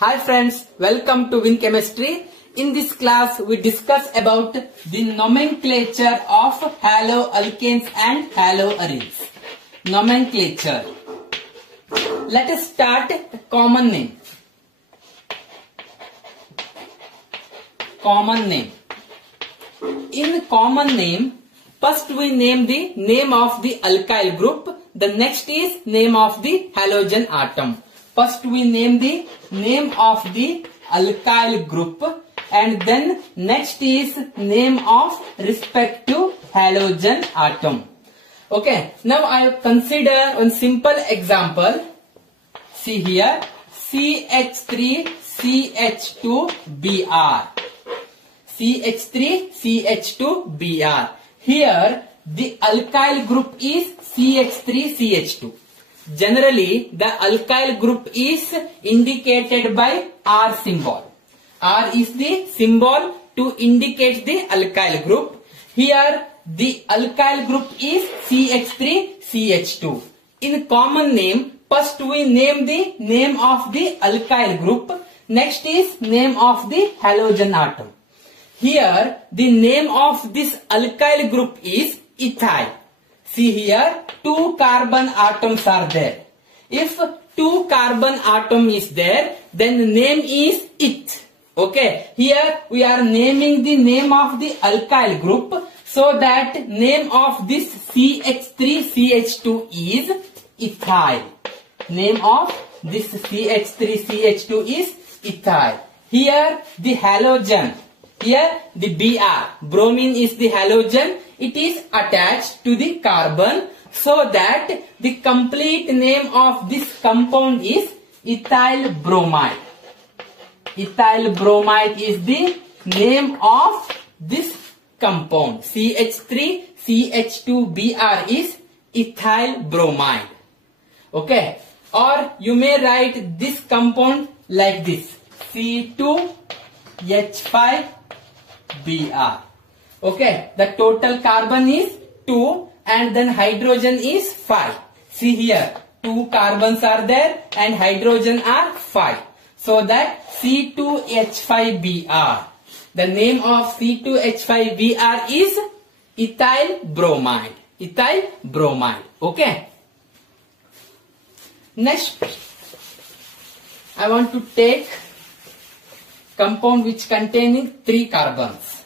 Hi friends, welcome to Win Chemistry. In this class, we discuss about the nomenclature of haloalkanes and haloarenes. Nomenclature. Let us start common name. Common name. In common name, first we name the name of the alkyl group. The next is name of the halogen atom. First we name the name of the alkyl group and then next is name of respective halogen atom. Okay, now I consider one simple example. See here, CH3CH2Br. CH3CH2Br. Here the alkyl group is CH3CH2. Generally, the alkyl group is indicated by R symbol. R is the symbol to indicate the alkyl group. Here, the alkyl group is CH3CH2. In common name, first we name the name of the alkyl group. Next is name of the halogen atom. Here, the name of this alkyl group is ethyl. See here, 2 carbon atoms are there. If 2 carbon atom is there, then the name is it. Okay, here we are naming the name of the alkyl group, so that name of this CH3CH2 is ethyl. Name of this CH3CH2 is ethyl. Here the halogen. Here the Br, bromine is the halogen. It is attached to the carbon, so that the complete name of this compound is ethyl bromide. Ethyl bromide is the name of this compound. CH3CH2Br is ethyl bromide. Okay, or you may write this compound like this, C2H5Br. Okay, the total carbon is 2 and then hydrogen is 5. See here, 2 carbons are there and hydrogen are 5. So that C2H5Br. The name of C2H5Br is ethyl bromide. Ethyl bromide. Okay. Next, I want to take compound which containing 3 carbons.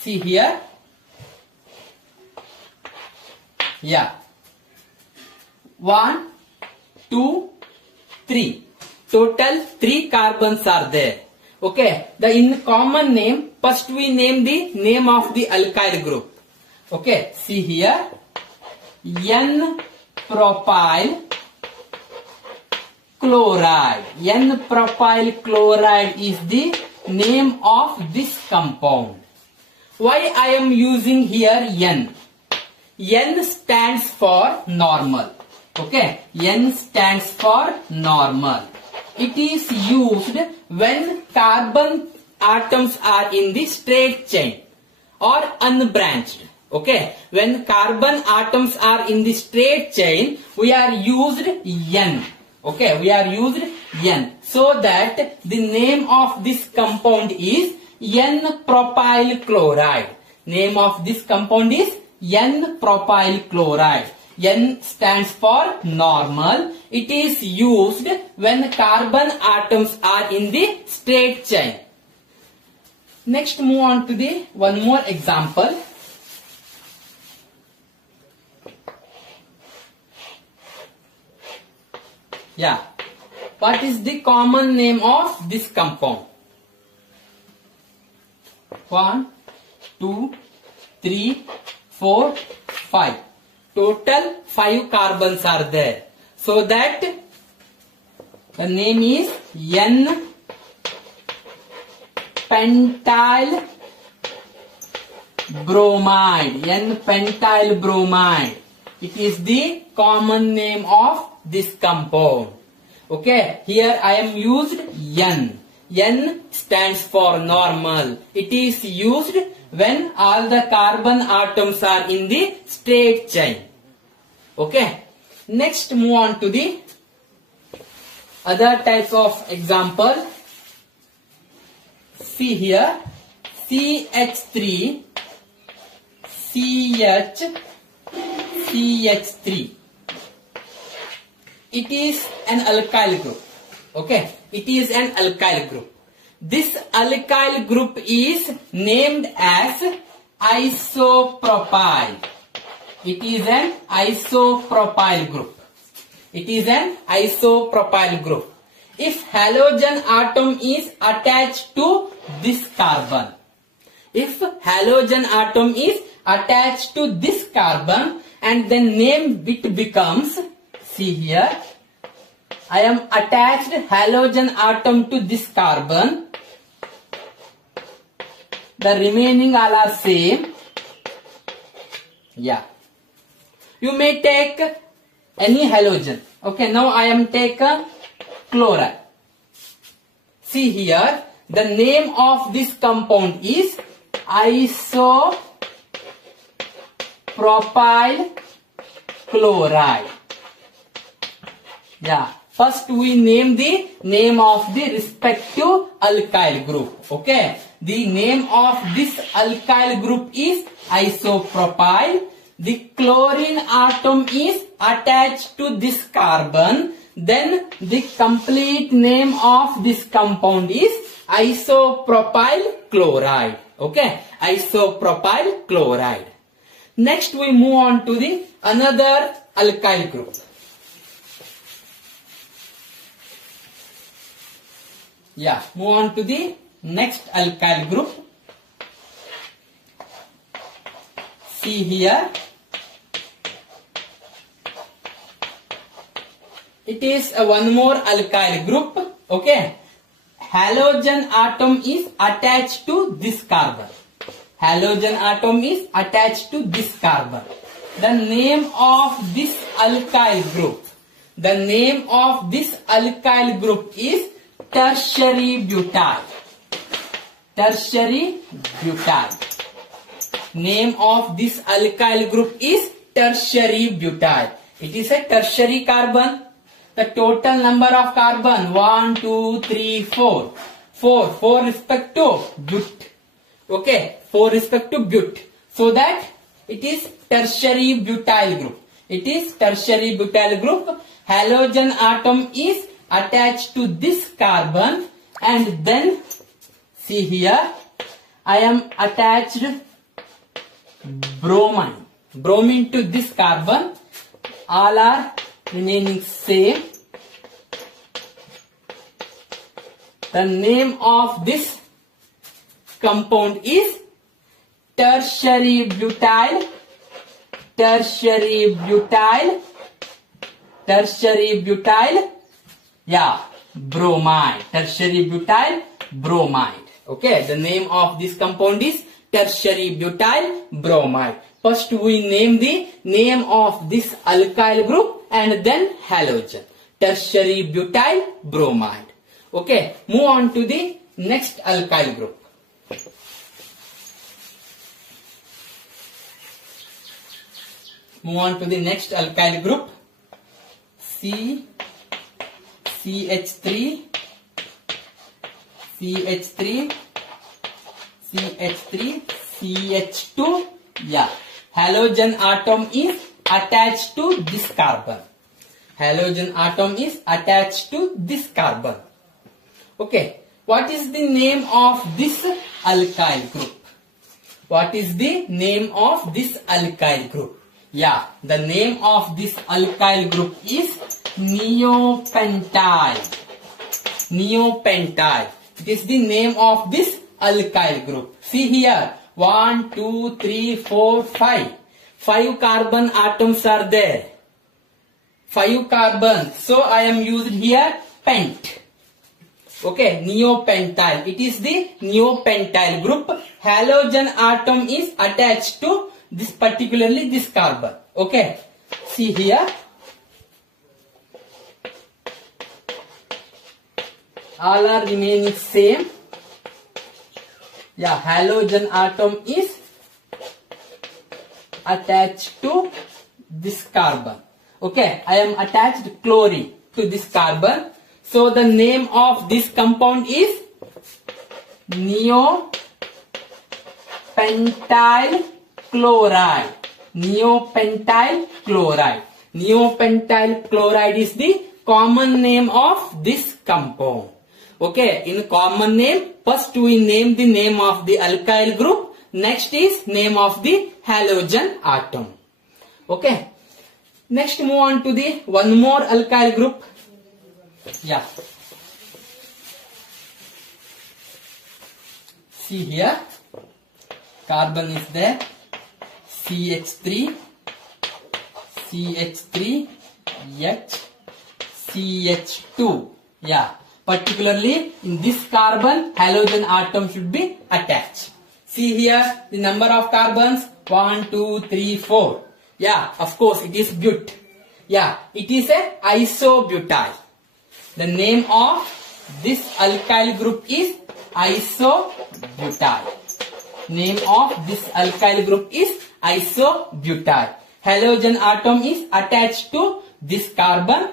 See here. Yeah. 1, 2, 3. Total 3 carbons are there. Okay. The in common name, first we name the name of the alkyl group. Okay. See here. N-propyl chloride. N-propyl chloride is the name of this compound. Why I am using here N? N stands for normal. Okay, N stands for normal. It is used when carbon atoms are in the straight chain or unbranched. Okay, when carbon atoms are in the straight chain, we are used N. Okay, we are used N. So that the name of this compound is N-propyl chloride. Name of this compound is N-propyl chloride. N stands for normal. It is used when carbon atoms are in the straight chain. Next, move on to the one more example. Yeah. What is the common name of this compound? 1, 2, 3, 4, 5. Total 5 carbons are there. So that the name is N-pentyl bromide. N-pentyl bromide. It is the common name of this compound. Okay, here I am used N. N stands for normal. It is used when all the carbon atoms are in the straight chain. Okay. Next, move on to the other types of example. See here, CH3, CH3. It is an alkyl group. Okay, it is an alkyl group. This alkyl group is named as isopropyl. It is an isopropyl group. It is an isopropyl group. If halogen atom is attached to this carbon, if halogen atom is attached to this carbon and then name it becomes, see here, I am attached halogen atom to this carbon. The remaining all are same. Yeah. You may take any halogen. Okay, now I am taken chloride. See here, the name of this compound is isopropyl chloride. Yeah. First we name the name of the respective alkyl group. Okay. The name of this alkyl group is isopropyl. The chlorine atom is attached to this carbon. Then the complete name of this compound is isopropyl chloride. Okay. Isopropyl chloride. Next we move on to the another alkyl group. Yeah, move on to the next alkyl group. See here, it is one more alkyl group. Okay, halogen atom is attached to this carbon. Halogen atom is attached to this carbon. The name of this alkyl group, the name of this alkyl group is tertiary butyl. Tertiary butyl. Name of this alkyl group is tertiary butyl. It is a tertiary carbon. The total number of carbon 1, 2, 3, 4. 4 respect to but. Okay, 4 respect to but. So that it is tertiary butyl group. It is tertiary butyl group. Halogen atom is attached to this carbon and then see here, I am attached bromine. Bromine to this carbon. All are remaining same. The name of this compound is tertiary butyl. Tertiary butyl. Tertiary butyl. Yeah, bromide. Tertiary butyl bromide. Okay, the name of this compound is tertiary butyl bromide. First we name the name of this alkyl group and then halogen. Tertiary butyl bromide. Okay, move on to the next alkyl group. Move on to the next alkyl group. CH3, CH3, CH3, CH2. Yeah. Halogen atom is attached to this carbon. Halogen atom is attached to this carbon. Okay. What is the name of this alkyl group? What is the name of this alkyl group? Yeah. The name of this alkyl group is neopentyl. Neopentyl. It is the name of this alkyl group. See here. 1, 2, 3, 4, 5. 5 carbon atoms are there. 5 carbon. So I am using here pent. Okay, neopentyl. It is the neopentyl group. Halogen atom is attached to this, particularly this carbon. Okay. See here. All are remaining same. Yeah, halogen atom is attached to this carbon. Okay, I am attached chlorine to this carbon. So the name of this compound is neopentyl chloride. Neopentyl chloride. Neopentyl chloride is the common name of this compound. Okay, in common name, first we name the name of the alkyl group, next is name of the halogen atom. Okay, next move on to the one more alkyl group. Yeah, see here, carbon is there, CH3, CH3, H, CH2. Yeah, particularly in this carbon, halogen atom should be attached. See here the number of carbons, 1, 2, 3, 4. Yeah, of course it is but. Yeah, it is a isobutyl. The name of this alkyl group is isobutyl. Name of this alkyl group is isobutyl. Halogen atom is attached to this carbon.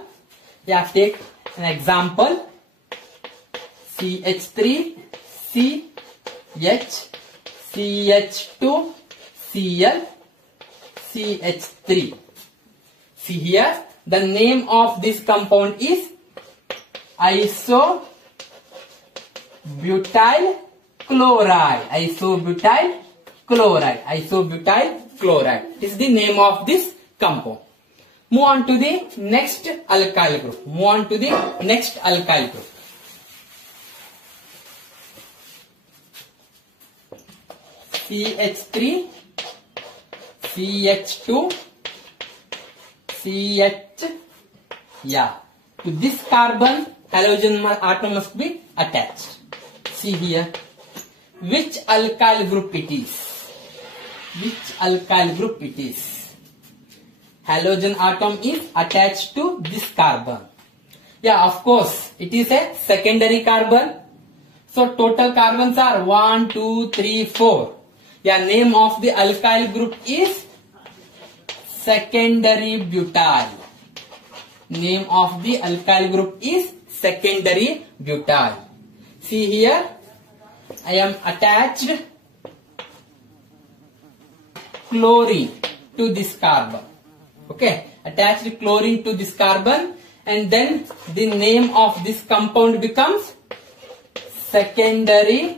Yeah, take an example. CH3, CH, CH2, Cl, CH3. See here, the name of this compound is isobutyl chloride. Isobutyl chloride. Isobutyl chloride is the name of this compound. Move on to the next alkyl group. Move on to the next alkyl group. CH3, CH2, CH. Yeah, to this carbon, halogen atom must be attached. See here, which alkyl group it is? Which alkyl group it is? Halogen atom is attached to this carbon. Yeah, of course, it is a secondary carbon. So total carbons are 1, 2, 3, 4. Yeah, name of the alkyl group is secondary butyl. Name of the alkyl group is secondary butyl. See here, I am attached chlorine to this carbon. Okay, attached chlorine to this carbon, and then the name of this compound becomes secondary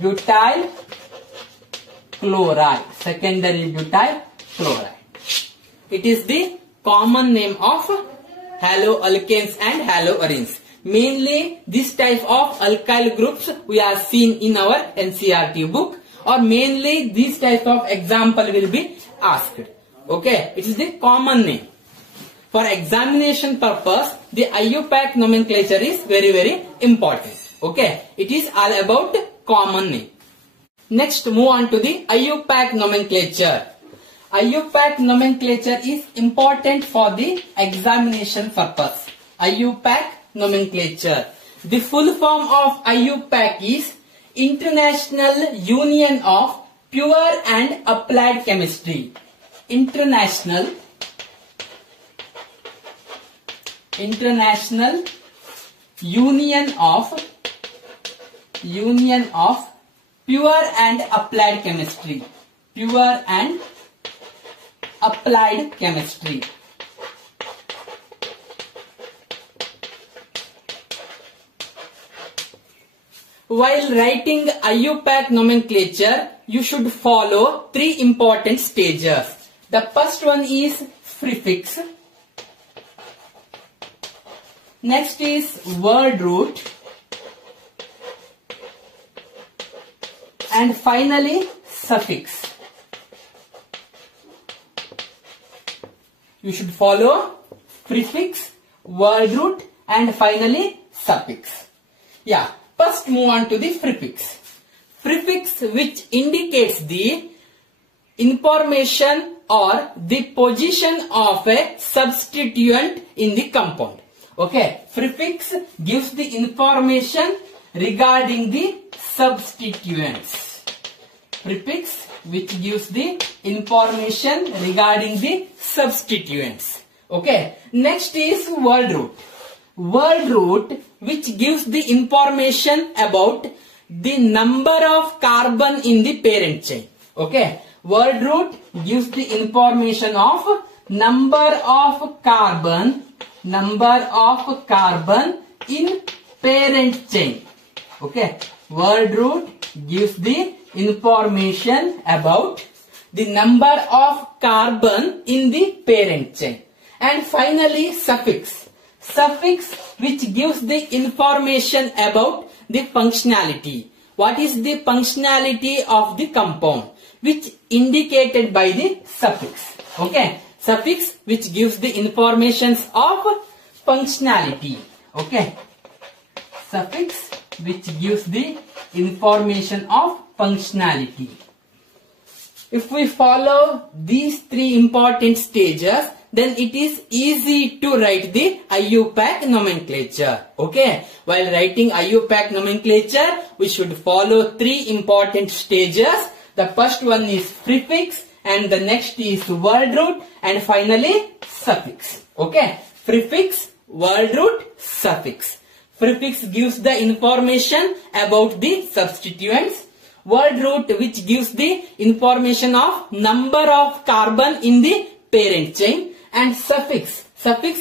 butyl chloride. Secondary butyl chloride. It is the common name of haloalkanes and haloarenes. Mainly this type of alkyl groups we have seen in our NCERT book, or mainly this type of example will be asked. Okay, it is the common name. For examination purpose, the IUPAC nomenclature is very important. Okay, it is all about common name. Next, move on to the IUPAC nomenclature. IUPAC nomenclature is important for the examination purpose. IUPAC nomenclature. The full form of IUPAC is International Union of Pure and Applied Chemistry. International Union of Pure and Applied Chemistry. Pure and Applied Chemistry. While writing IUPAC nomenclature, you should follow 3 important stages. The first one is prefix. Next is word root. And finally suffix. You should follow prefix, word root, and finally suffix. Yeah, first move on to the prefix. Prefix which indicates the information or the position of a substituent in the compound. Okay, prefix gives the information regarding the substituents. Prefix which gives the information regarding the substituents. Okay, next is word root. Word root which gives the information about the number of carbon in the parent chain. Okay, word root gives the information of number of carbon in parent chain. Okay, word root gives the information about the number of carbon in the parent chain. And finally, suffix which gives the information about the functionality. What is the functionality of the compound, which indicated by the suffix. Okay, suffix which gives the informations of functionality. Okay, suffix which gives the information of functionality. If we follow these three important stages, then it is easy to write the IUPAC nomenclature. Okay, while writing IUPAC nomenclature, we should follow three important stages. The first one is prefix, and the next is word root, and finally suffix. Okay, prefix, word root, suffix. Prefix gives the information about the substituents. Word root which gives the information of number of carbon in the parent chain, and suffix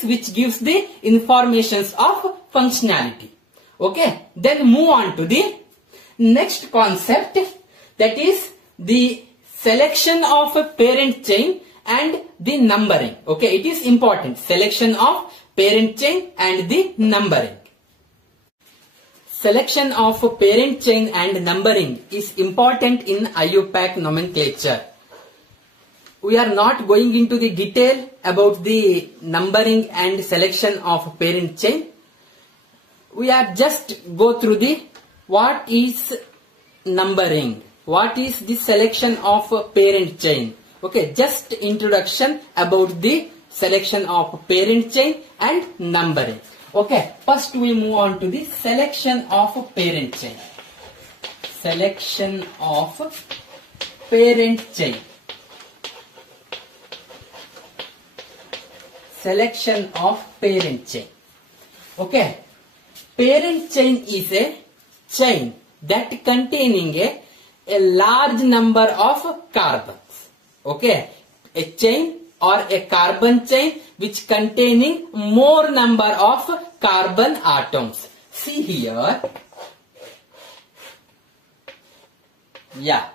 which gives the informations of functionality. Okay, then move on to the next concept, that is the selection of a parent chain and the numbering. Okay, it is important, selection of parent chain and the numbering. Selection of a parent chain and numbering is important in IUPAC nomenclature. We are not going into the detail about the numbering and selection of parent chain. We are just go through the what is numbering, what is the selection of a parent chain. Okay, just introduction about the selection of parent chain and numbering. Okay, first we move on to the selection of parent chain. Selection of parent chain. Selection of parent chain. Okay, parent chain is a chain that containing a large number of carbons. Okay, a chain or a carbon chain which containing more number of carbon atoms. See here. Yeah.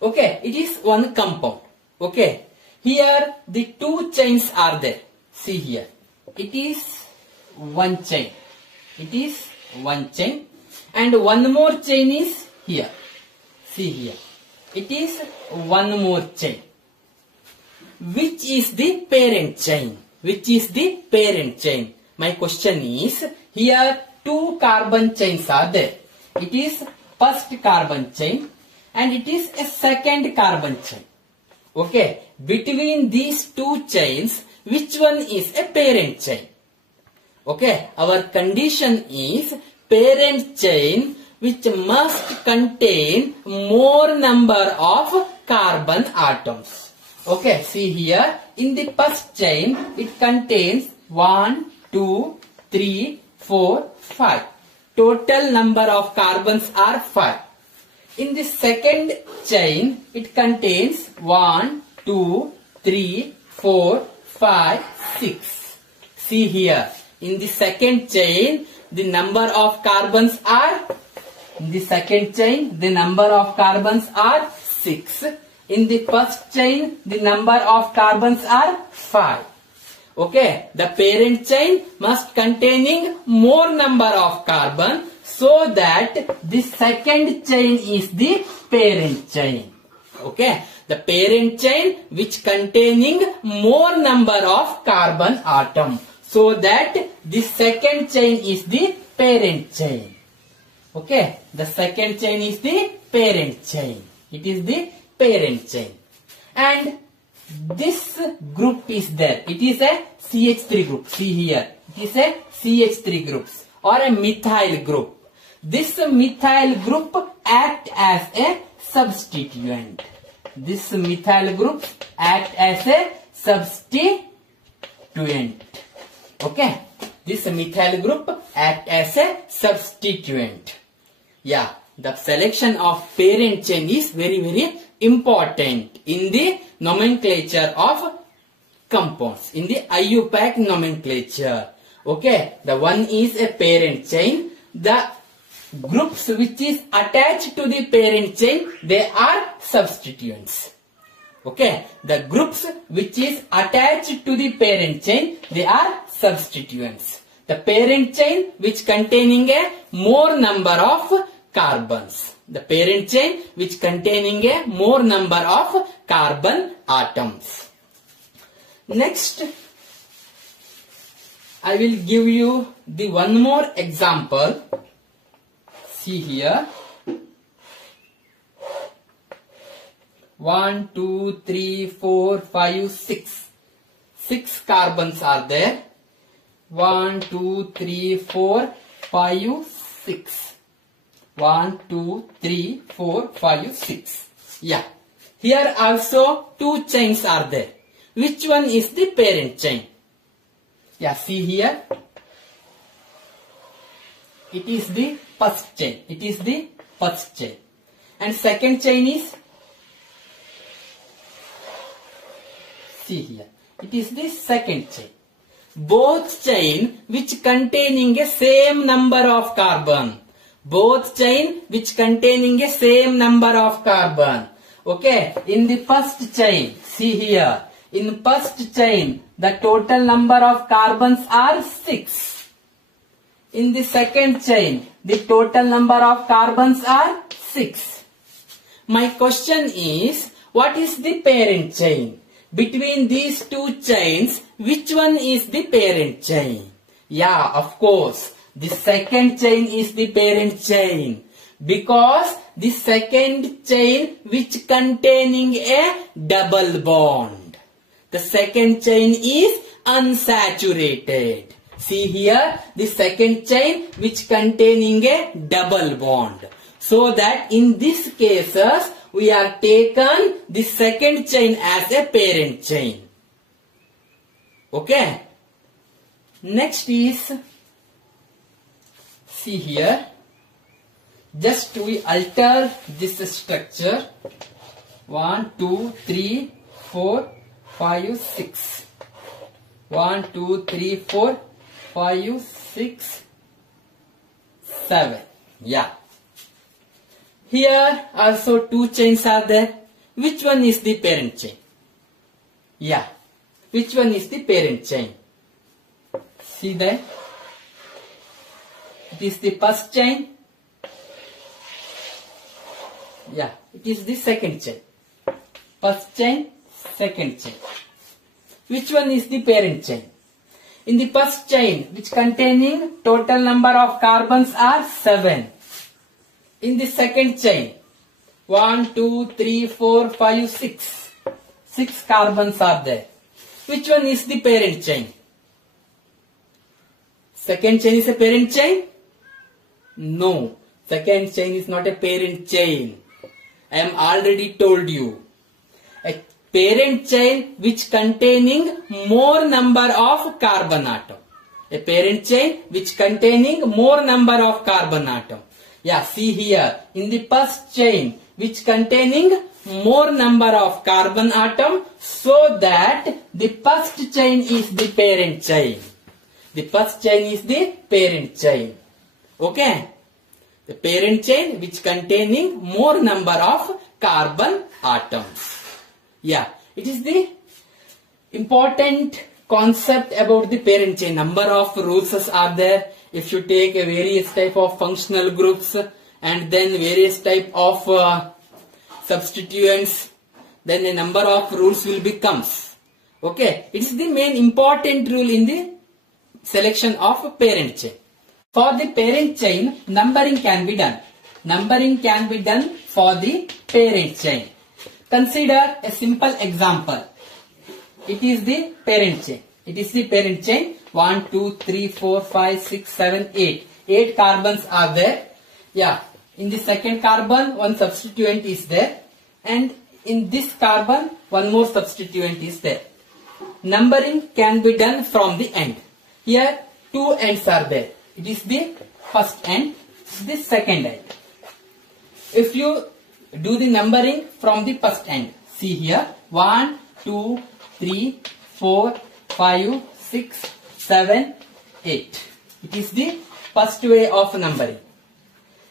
Okay, it is one compound. Okay, here the two chains are there. See here. It is one chain. It is one chain. And one more chain is here. See here. It is one more chain. Which is the parent chain? Which is the parent chain? My question is, here two carbon chains are there. It is first carbon chain and it is a second carbon chain. Okay, between these two chains, which one is a parent chain? Okay, our condition is parent chain which must contain more number of carbon atoms. Okay, see here, in the first chain, it contains 1, 2, 3, 4, 5. Total number of carbons are 5. In the second chain, it contains 1, 2, 3, 4, 5, 6. See here, in the second chain, the number of carbons are, in the second chain, the number of carbons are 6. In the first chain, the number of carbons are 5. Okay, the parent chain must containing more number of carbon, so that the second chain is the parent chain. Okay, the parent chain which containing more number of carbon atom, so that the second chain is the parent chain. Okay, the second chain is the parent chain. It is the parent chain. And this group is there. It is a CH3 group. See here. It is a CH3 groups or a methyl group. This methyl group act as a substituent. This methyl group act as a substituent. Okay. this methyl group act as a substituent. Yeah, the selection of parent chain is very, very important in the nomenclature of compounds, in the IUPAC nomenclature. Okay, the one is a parent chain. The groups which is attached to the parent chain, they are substituents. Okay, the groups which is attached to the parent chain, they are substituents. The parent chain which containing a more number of carbons. The parent chain which containing a more number of carbon atoms. Next, I will give you the one more example. See here. 1, 2, 3, 4, 5, 6. 6 carbons are there. 1, 2, 3, 4, 5, 6. 1, 2, 3, 4, 5, 6. Yeah. Here also 2 chains are there. Which one is the parent chain? Yeah, see here. It is the first chain. It is the first chain. And second chain is, see here, it is the second chain. Both chain which containing a same number of carbon. Both chain which containing a same number of carbon. Okay, in the first chain, see here, in first chain, the total number of carbons are 6. In the second chain, the total number of carbons are 6. My question is, what is the parent chain? Between these two chains, which one is the parent chain? Yeah, of course, the second chain is the parent chain. Because the second chain which containing a double bond. The second chain is unsaturated. See here, the second chain which containing a double bond. So that in these cases, we are taken the second chain as a parent chain. Okay. Next is, see here, just we alter this structure. 1, 2, 3, 4, 5, 6. 1, 2, 3, 4, 5, 6, 7. Yeah. Here also 2 chains are there. Which one is the parent chain? Yeah. Which one is the parent chain? See there. It is the first chain. Yeah. It is the second chain. First chain, second chain. Which one is the parent chain? In the first chain, which containing total number of carbons are 7. In the second chain, 1, 2, 3, 4, 5, 6. 6 carbons are there. Which one is the parent chain? Second chain is a parent chain? No. Second chain is not a parent chain. I am already told you. A parent chain which containing more number of carbon atom. A parent chain which containing more number of carbon atom. Yeah, see here, in the first chain which containing more number of carbon atom, so that the first chain is the parent chain. The first chain is the parent chain. Okay? The parent chain which containing more number of carbon atoms. Yeah, it is the important concept about the parent chain. Number of rules are there. If you take a various type of functional groups and then various type of substituents, then a number of rules will becomes. Okay, it is the main important rule in the selection of parent chain. For the parent chain, numbering can be done. Numbering can be done for the parent chain. Consider a simple example. It is the parent chain. It is the parent chain. 1, 2, 3, 4, 5, 6, 7, 8. 8 carbons are there. Yeah. In the second carbon, one substituent is there. And in this carbon, one more substituent is there. Numbering can be done from the end. Here, two ends are there. It is the first end, the second end. If you do the numbering from the first end, see here 1, 2, 3, 4, 5, 6, 7, 8. It is the first way of numbering.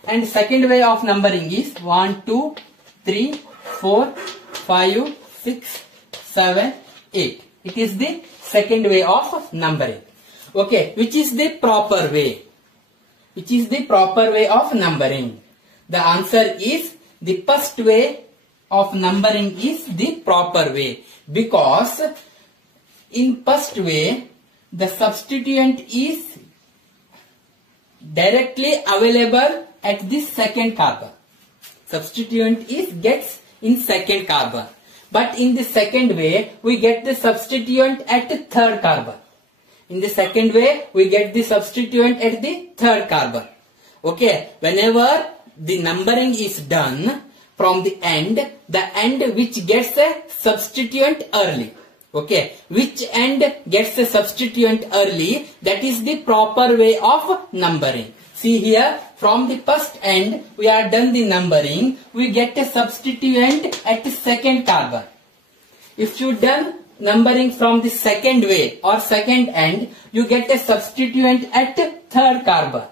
And second way of numbering is 1, 2, 3, 4, 5, 6, 7, 8. It is the second way of numbering. Okay, which is the proper way? Which is the proper way of numbering? The answer is the first way of numbering is the proper way, because in first way the substituent is directly available at the second carbon. Substituent is gets in second carbon, but in the second way we get the substituent at the third carbon. In the second way we get the substituent at the third carbon. Okay, whenever the numbering is done from the end which gets a substituent early. Okay, which end gets a substituent early, that is the proper way of numbering. See here, from the first end we are done the numbering, we get a substituent at the second carbon. If you done numbering from the second way or second end, you get a substituent at the third carbon.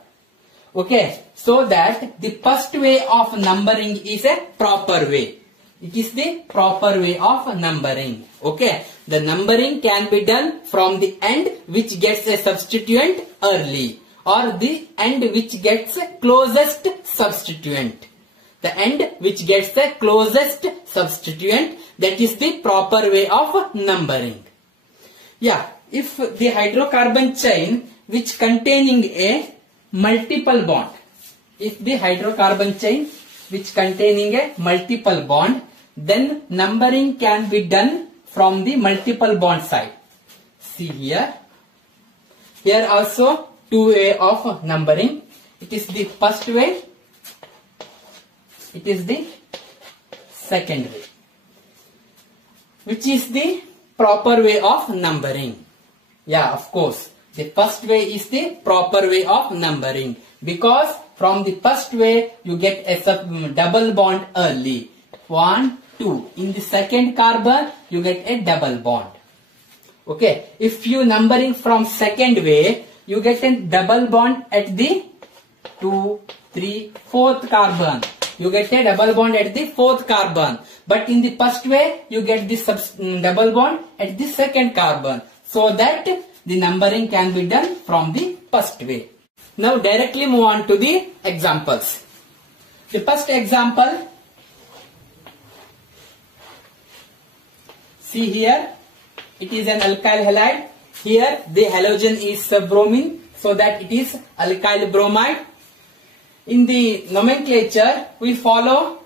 Okay, so that the first way of numbering is a proper way. It is the proper way of numbering. Okay, the numbering can be done from the end which gets a substituent early, or the end which gets a closest substituent. The end which gets the closest substituent, that is the proper way of numbering. Yeah, if the hydrocarbon chain which containing a multiple bond, if the hydrocarbon chain which containing a multiple bond, then numbering can be done from the multiple bond side. See here, here also two way of numbering. It is the first way, it is the second way. Which is the proper way of numbering? Yeah, of course, the first way is the proper way of numbering, because from the first way you get a double bond early, 1, 2. In the second carbon you get a double bond. Okay, if you numbering from second way, you get a double bond at the 2, 3, 4th carbon. You get a double bond at the 4th carbon. But in the first way, you get this double bond at the second carbon. So that the numbering can be done from the first way. Now directly move on to the examples. The first example, see here, it is an alkyl halide. Here the halogen is bromine, so that it is alkyl bromide. In the nomenclature, we follow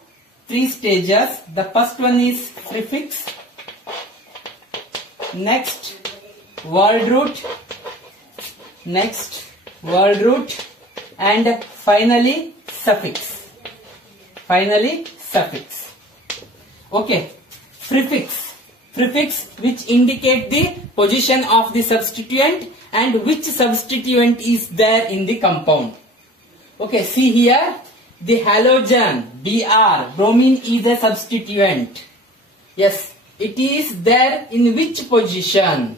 3 stages. The first one is prefix, next word root, and finally suffix. Okay, prefix which indicate the position of the substituent and which substituent is there in the compound. Okay, see here, the halogen Br, bromine is a substituent. Yes, it is there in which position?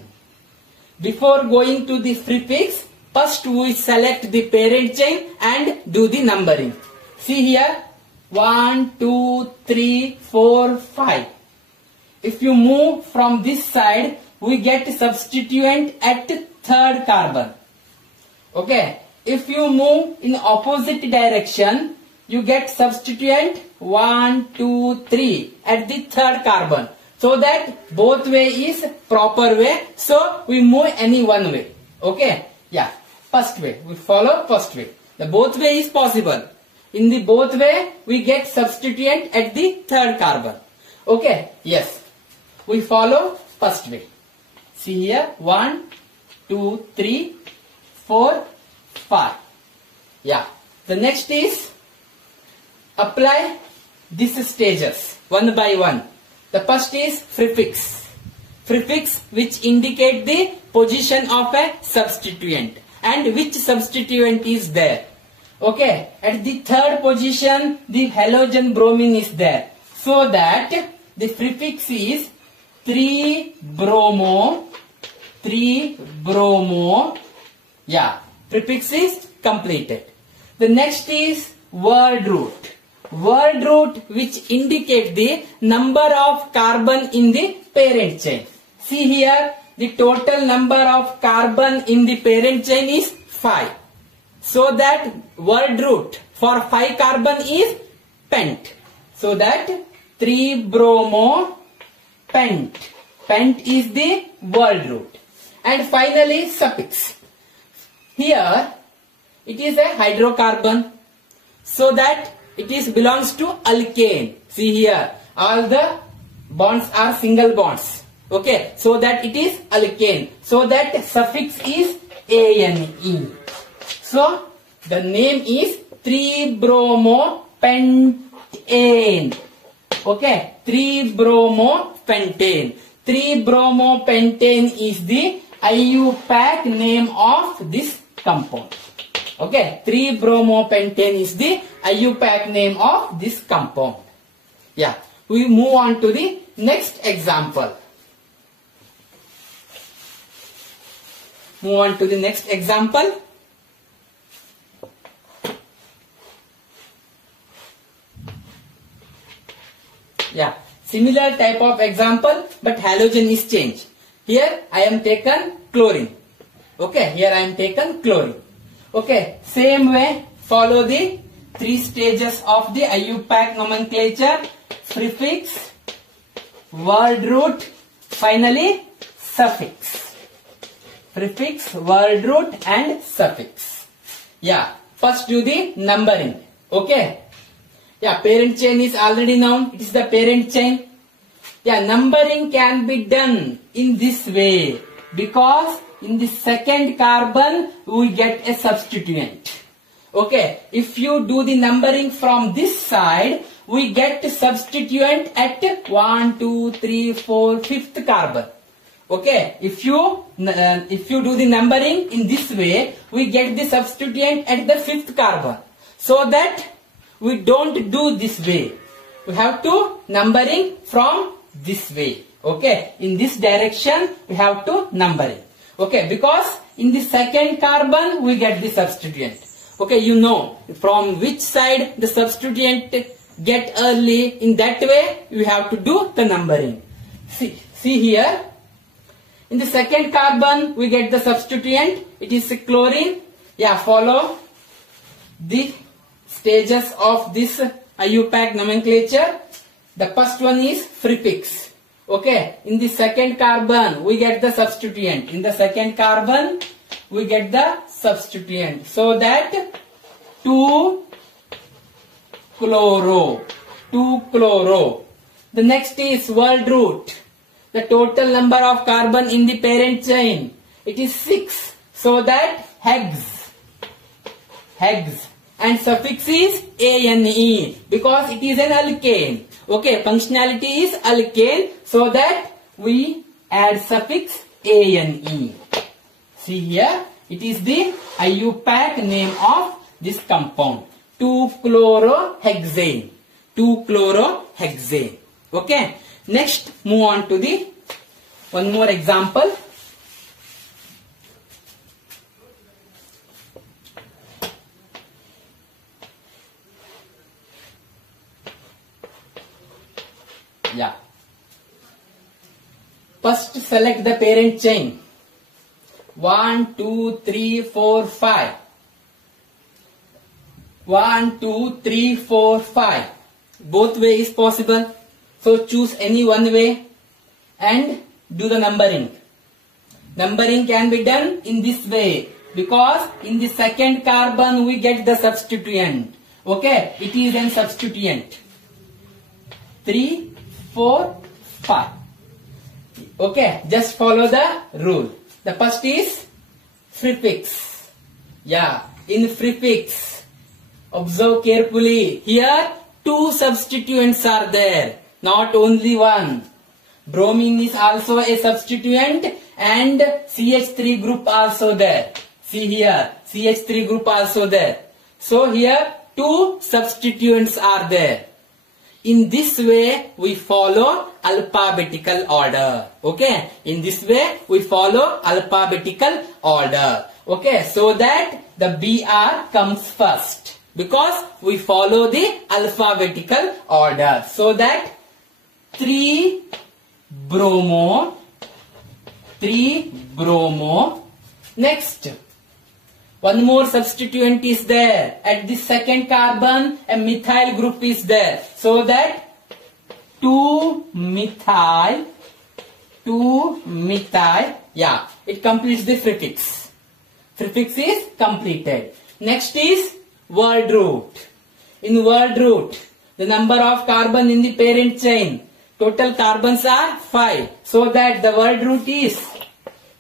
Before going to the prefix, first we select the parent chain and do the numbering. See here, 1, 2, 3, 4, 5. If you move from this side, we get substituent at third carbon. Okay. If you move in opposite direction, you get substituent 1, 2, 3 at the third carbon. So that both way is proper way. So we move any one way. Okay. Yeah. First way. We follow first way. The both way is possible. In the both way, we get substituent at the third carbon. Okay. Yes. We follow first way. See here, 1, 2, 3, 4, 5. Yeah. The next is apply these stages one by one. The first is prefix. Prefix which indicate the position of a substituent. and which substituent is there. Okay, at the third position the halogen bromine is there, so that the prefix is 3-bromo. Yeah, prefix is completed. The next is word root. Word root which indicate the number of carbon in the parent chain. See here, the total number of carbon in the parent chain is 5. So that word root for 5 carbon is pent. So that 3-bromo pent. Pent is the word root. And finally suffix. Here it is a hydrocarbon, so that it is belongs to alkane. See here, all the bonds are single bonds. Okay, so that it is alkane. So that suffix is ane. So the name is 3-bromo-pentane. Okay, 3-bromo-pentane. 3-bromo-pentane is the IUPAC name of this compound. Okay, 3-bromo-pentane is the IUPAC name of this compound. Yeah, we move on to the next example. Move on to the next example. Yeah, similar type of example, but halogen is changed. Here I am taken chlorine. Okay, here I am taken chlorine. Okay, same way follow the 3 stages of the IUPAC nomenclature: prefix, word root, finally suffix. Prefix, word root and suffix. Yeah, first do the numbering. Okay. Yeah, parent chain is already known. It is the parent chain. Yeah, numbering can be done in this way, because in the second carbon we get a substituent. Okay, if you do the numbering from this side, we get substituent at 1, 2, 3, 4, 5th carbon. Okay, if you do the numbering in this way, we get the substituent at the 5th carbon. So that we don't do this way. We have to numbering from this way. Okay, in this direction we have to numbering. Okay, because in the second carbon we get the substituent. Okay, you know from which side the substituent get early. In that way you have to do the numbering. See here, in the second carbon we get the substituent. It is chlorine. Yeah, follow the stages of this IUPAC nomenclature. The first one is prefix. Okay, in the second carbon we get the substituent. In the second carbon we get the substituent. So that 2-chloro. The next is word root. The total number of carbon in the parent chain, it is 6. So that hex. And suffix is ane, because it is an alkane. Okay, functionality is alkane, so that we add suffix ane. See here, it is the IUPAC name of this compound, 2-chlorohexane. 2-chlorohexane. Okay, next move on to the one more example. Yeah. First select the parent chain. 1, 2, 3, 4, 5. 1, 2, 3, 4, 5. Both way is possible. So choose any one way and do the numbering. Numbering can be done in this way, because in the second carbon we get the substituent. Okay, it is an substituent. 3, 4, 5. Okay, just follow the rule. The first is prefix. Yeah, in prefix, observe carefully. Here 2 substituents are there, not only one. Bromine is also a substituent and CH3 group also there. See here, CH3 group also there. So here two substituents are there. In this way we follow alphabetical order. Okay, in this way we follow alphabetical order. Okay, so that the Br comes first because we follow the alphabetical order. So that 3-bromo. Next, one more substituent is there. At the second carbon, a methyl group is there. So that 2-methyl. Yeah, it completes the prefix. Prefix is completed. Next is word root. In word root, the number of carbon in the parent chain. Total carbons are 5. So that the word root is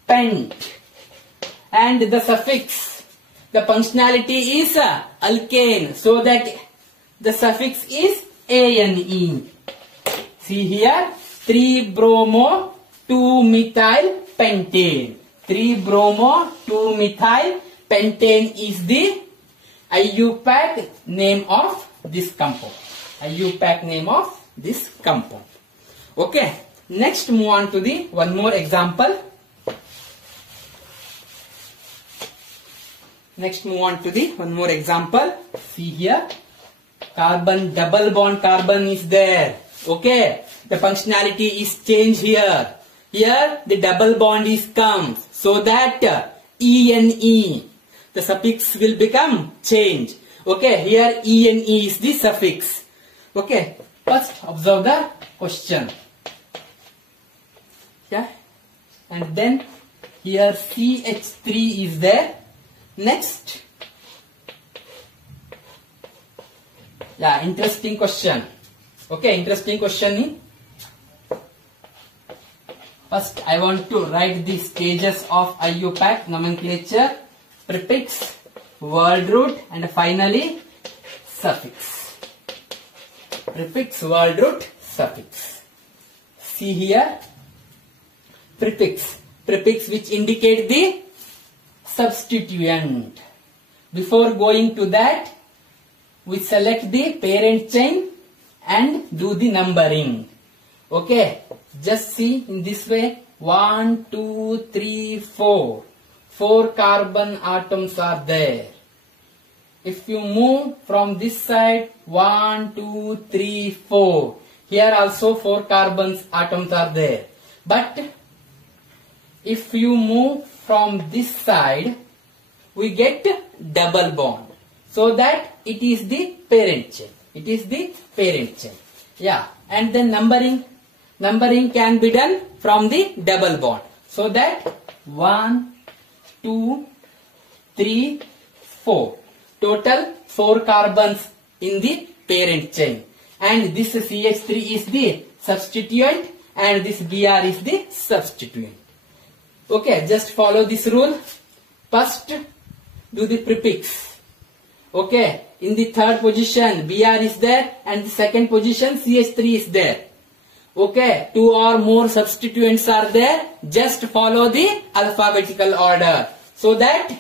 pent. And the suffix, the functionality is alkane. So that the suffix is ane. See here, 3-bromo 2-methyl pentane. 3-bromo 2-methyl pentane is the IUPAC name of this compound. IUPAC name of this compound. Okay, next move on to the one more example. See here, carbon, double bond carbon is there. Okay, the functionality is changed here. Here the double bond is comes. So that ene, the suffix will become change. Okay, here ene is the suffix. Okay, first observe the question. Yeah, and then here CH3 is there. Next, yeah, interesting question. Okay, interesting question. First, I want to write the stages of IUPAC nomenclature, prefix, word root, and finally suffix. Prefix, word root, suffix. See here, prefix which indicate the substituent. Before going to that, we select the parent chain and do the numbering. Okay, just see in this way, 1, 2, 3, 4. 4 carbon atoms are there. If you move from this side, 1, 2, 3, 4. Here also 4 carbon atoms are there. But if you move from this side, we get double bond. So that it is the parent chain. It is the parent chain. Yeah, and then numbering can be done from the double bond. So that 1, 2, 3, 4. Total 4 carbons in the parent chain. And this CH3 is the substituent and this Br is the substituent. Okay, just follow this rule. First, do the prefix. Okay, in the third position Br is there and the second position CH3 is there. Okay, 2 or more substituents are there. Just follow the alphabetical order. So that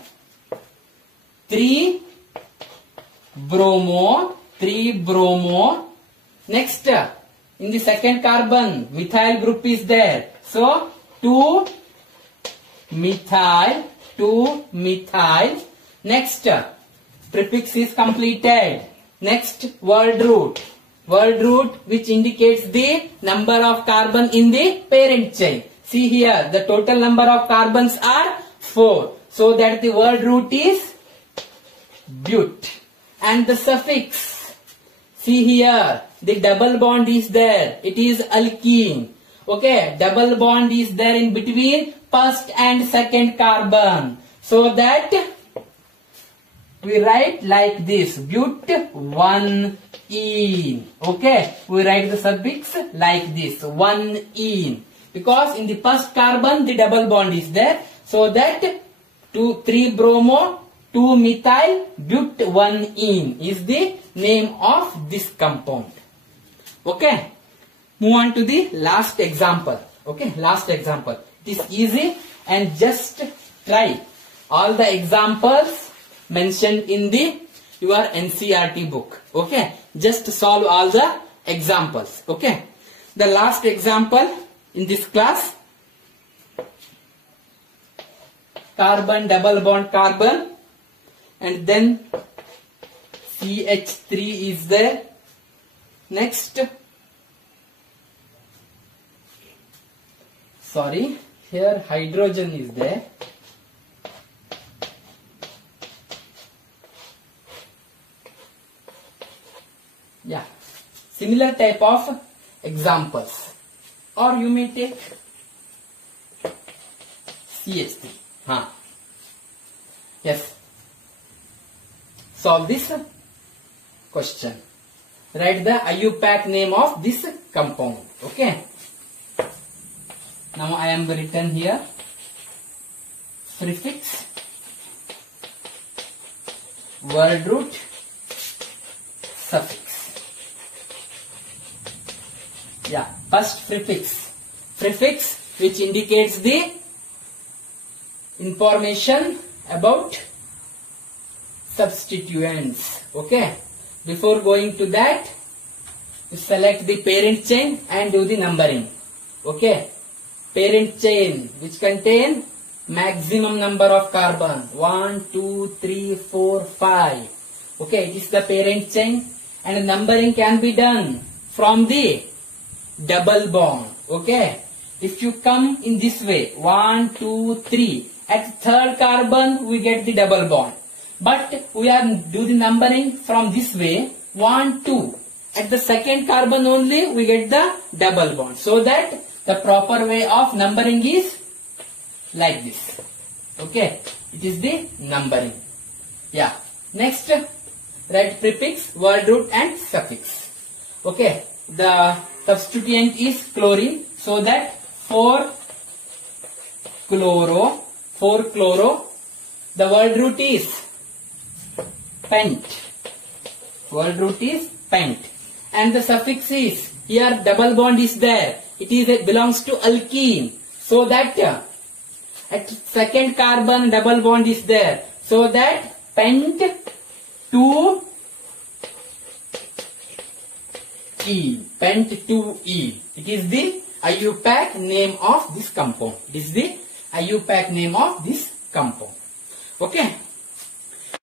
3-bromo. Next, in the second carbon, methyl group is there. So 2-methyl. Next, prefix is completed. Next, word root which indicates the number of carbon in the parent chain. See here, the total number of carbons are 4. So that the word root is but. And the suffix, see here, the double bond is there. It is alkene. Okay, double bond is there in between first and second carbon. So that we write like this, but-1-ene. Okay, we write the suffix like this, 1-ene. Because in the first carbon the double bond is there. So that 3-bromo 2-methyl but-1-ene is the name of this compound. Okay, move on to the last example. Okay, last example. It is easy and just try. all the examples mentioned in the your NCERT book. Okay, just solve all the examples. Okay, the last example in this class, carbon double bond carbon, and then CH3 is there. Next, sorry, here hydrogen is there. Yeah, similar type of examples, or you may take CH3. Yes, solve this question. Write the IUPAC name of this compound. Okay. Now I am written here prefix, word root, suffix. Yeah, first prefix. Prefix which indicates the information about substituents. Okay. Before going to that, you select the parent chain and do the numbering. Okay. Parent chain which contain maximum number of carbon 1, 2, 3, 4, 5. Okay, it is the parent chain, and numbering can be done from the double bond. Okay, if you come in this way 1, 2, 3, at third carbon we get the double bond, but we are do the numbering from this way 1, 2. At the second carbon only we get the double bond, so that the proper way of numbering is like this. Okay, it is the numbering. Yeah. Next, write prefix, word root and suffix. Okay, the substituent is chlorine, so that 4-chloro. The word root is pent. Word root is pent, and the suffix is, here double bond is there. It belongs to alkene, so that at second carbon double bond is there, so that pent 2E. Pent 2E. It is the IUPAC name of this compound. It is the IUPAC name of this compound. Okay.